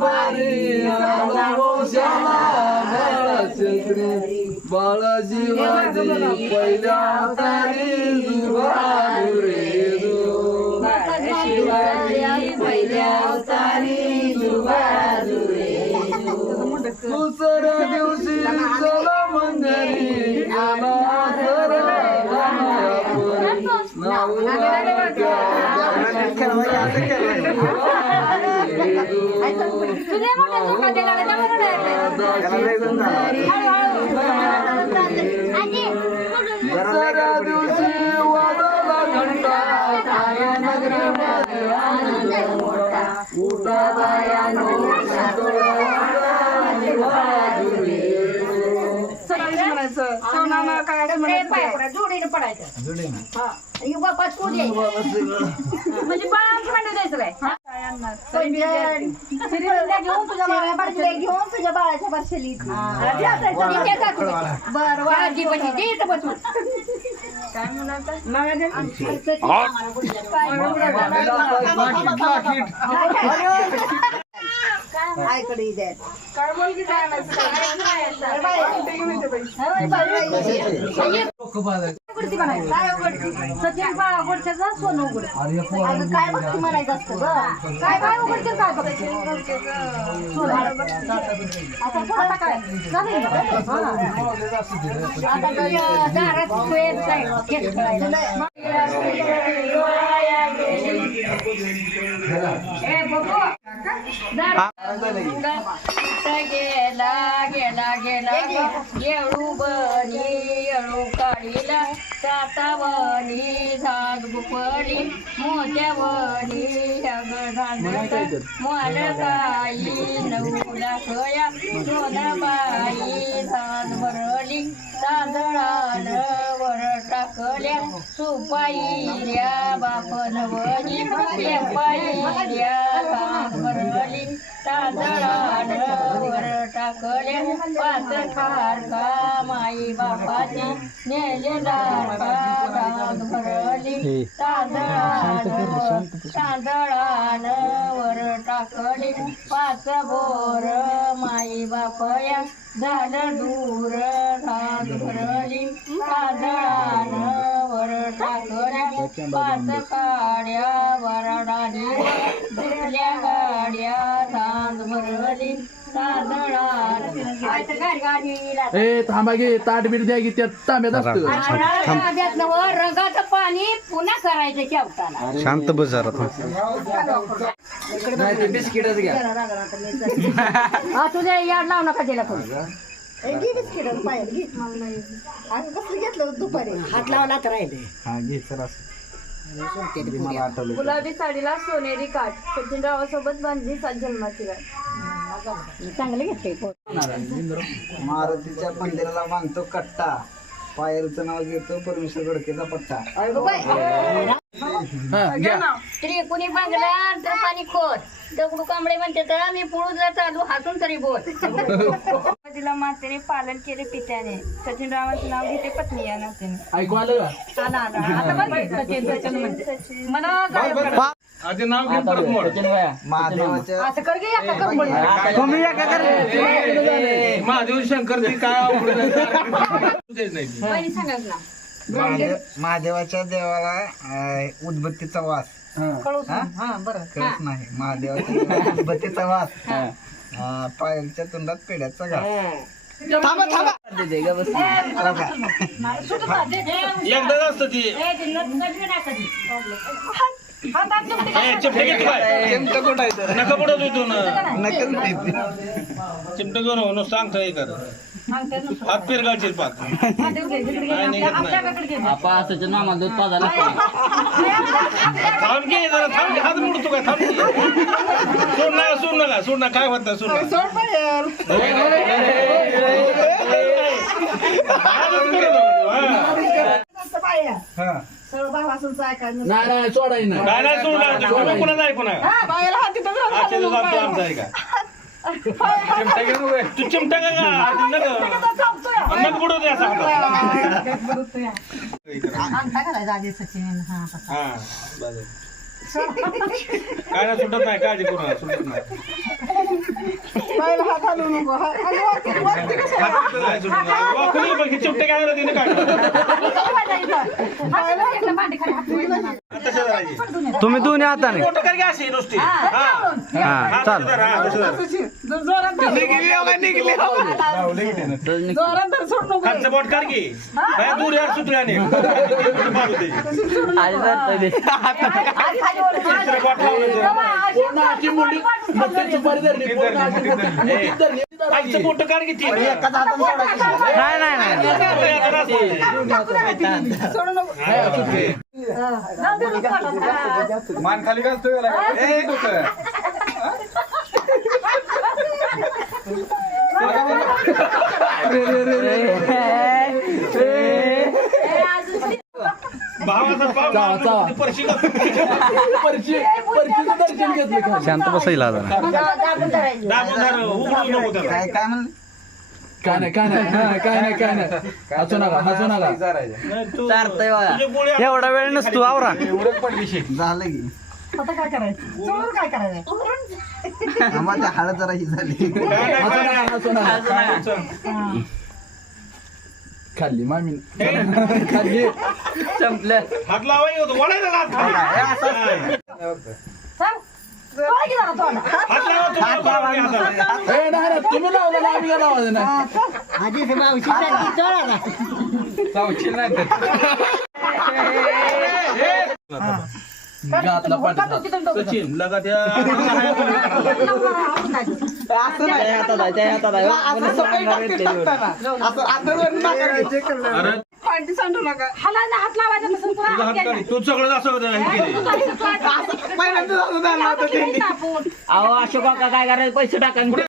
दरबारी आला वंशाला बाळाजी माझी पहिल्या तारी जुबान रे शिवाजी पहिल्या तारी जुबान रे दुसऱ्या दिवशी चला मंदिरी आला दुसऱ्या दिवशी वाजला घंटा साऱ्या नगरीमध्ये आनंद मोठा उठा बायानो जोडीने पडायचं म्हणजे बाळाला द्यायचं काय घेऊन तुझ्या बाळाच्या बसली बरं वाजी बसून काय आईकडे द्या काय बोलकी काय सचिन बाळा गोडच्याचा सोनं उघड काय बघते म्हणायचं असतं ग काय काय उघडते काय बघते आता काय गेला गेला गेला येळू बनी येळू काढीला सातावणी झाड गुपडी मोत्यावणी मोल काही नऊला खया सोनाबाई झाड भरली तांदळान वर टाकल्या सुपाईल्या बापनवणी पाईल्या झाड भरली तांदळान वर टाकल्या पाच खारका माई बापाची नेले दारका राग भरली तांदळान वर टाकली पाच बोर माई बापया झालं दूर राग भरली तांदळान वर टाकल्या पाच काड्या वरडाली दुसऱ्या गाड्या तांद भरली ए थांबा गे ताट बीट द्या की त्यात तांब्यात असतं रंगाचं पाणी पुन्हा करायचं शेवटाला शांत बस जरा बिस्किटच घ्या तुझ्या याड लावू नका त्याला घेतलं दुपारी हात लावला तर राहिले गुलाबी साडीला सोनेरी काठ सचिन रावासोबत बांधली 7 जन्माची गाठ चांगले घेतले मारुतीच्या मंदिराला बांधतो कट्टा पायलचं नाव घेतो परमेश्वर गडकेचा पट्टा तरी कुणी बांगला तर पाणी खोद दगडू कांबळे म्हणते तर मी पुळूला चालू हातून तरी बोल तिला मातेने पालन केले पित्याने सचिन रावांचं नाव घेते पत्नी या नात्याने ऐकू आलं का आधी नाव घे परत मोड महादेवाच्या असं कर गे महादेव शंकर काय आवडत महादेवाच्या देवाला उदबत्तीचा वास कळत नाही महादेवाच्या देवाला उदबत्तीचा वास पायलच्या तोंडात पेड्याचा घास एकदाच असतं ती चिमटा कुठं आहे तर नका पडत होतो ना नकल नाही चिमटा घेऊन हो सांगता हे कर हात पेर घालशील पाक काय निघत नाही थांब घे जरा थांब हात मोडतो काय थांब सोड नका सोड ना काय होत सोड नाही सोडाय ना काय नाही सोडणार कोणाचं ऐकू नका आमचा आहे का चिमटा घेऊन तू चिमटा का नक बुडू दे असा काय ना सुटत नाही काळजी करू सुटत नाही पायाला हात हलवू नको वरती कशाला वाकून बघ, ही चिमटे काय झालं तिने काढलं. तसं करायची. तुम्ही दोन्ही हाताने मोठं कर की अशी नुसती. हा. हा चाल धर, हा, तसं धर. खालचं बोट काढ की. बाहेर दूर यार सुतळ्याने. मारू दे. तिसरं बोट लावलं जरा. पूर्ण अशी मुंडी मोठी सुपारी धरली पूर्ण अशी मोठी धरली. खालचं बोट काढ की ती. एकाच हाताने सोडायचं. नाही नाही नाही मान खाली घालतोय ए डोकं. भावाचा भाव चावा, चावा. ती परशी का? परशीचं दर्शन घेतलं का? शांत बसायला जरा दाबून धर, उघडू नको त्याला. काय म्हणलं काय नाही काय नाही हा, काय नाही काय नाही हसू नका हसू नका. नाही, तुझे गोळे एवढा वेळ नसतो आवरा झालं की आम्हाला हळद जरा ही झाली हसू नका हसू नका. काय खाल्ली मामी खाल्ली. हात लावाय होतो वळायला हात लावा ए नाही नाही, तुम्ही लावलेला आम्ही काय लावायचं नाही. घातला पाठीत. सचिन लगा त्या अरे पार्टी सांडू नका तुझा हात काढ. तू सगळं असं होतं हे केलं. अहो अशोक काका काय करायचं पैसे टाका